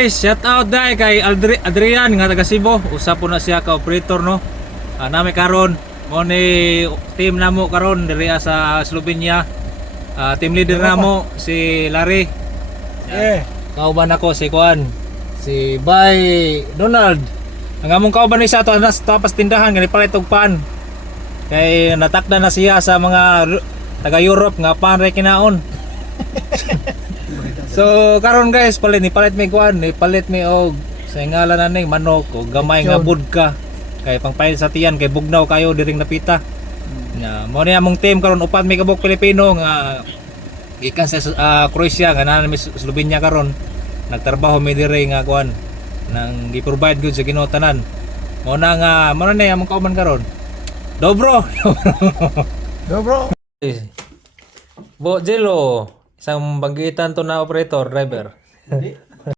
guys, shout out dai kay Adrian nga taga Cebu. Usa po na siya ka operator no. Nami karon mo ni team namo karon diri sa Slovenia. Team leader namo si Larry. Kauban ako si Kuan, si Bay Donald. Ang among kauban ni sa to nas tapas tindahan nga palit og pan. Kay natakda na siya sa mga taga Europe nga pan rek kinaon. So karon guys, palit may kuan, palit may og sa ngalan ani manok o gamay nga budka. Kay pangpalit sa tiyan kay bugnaw kayo diring napita. Nya mo ni among team karon upat may kabuk Pilipino nga gikan sa Croatia nga na Slovenia karon. Nagtrabaho mi diri nga kuan nang gi-provide good sa Ginoo tanan. Mo na nga mo na among kauban karon. Dobro. Dobro. Bo Jelo, isang banggitan to na operator driver. Hindi.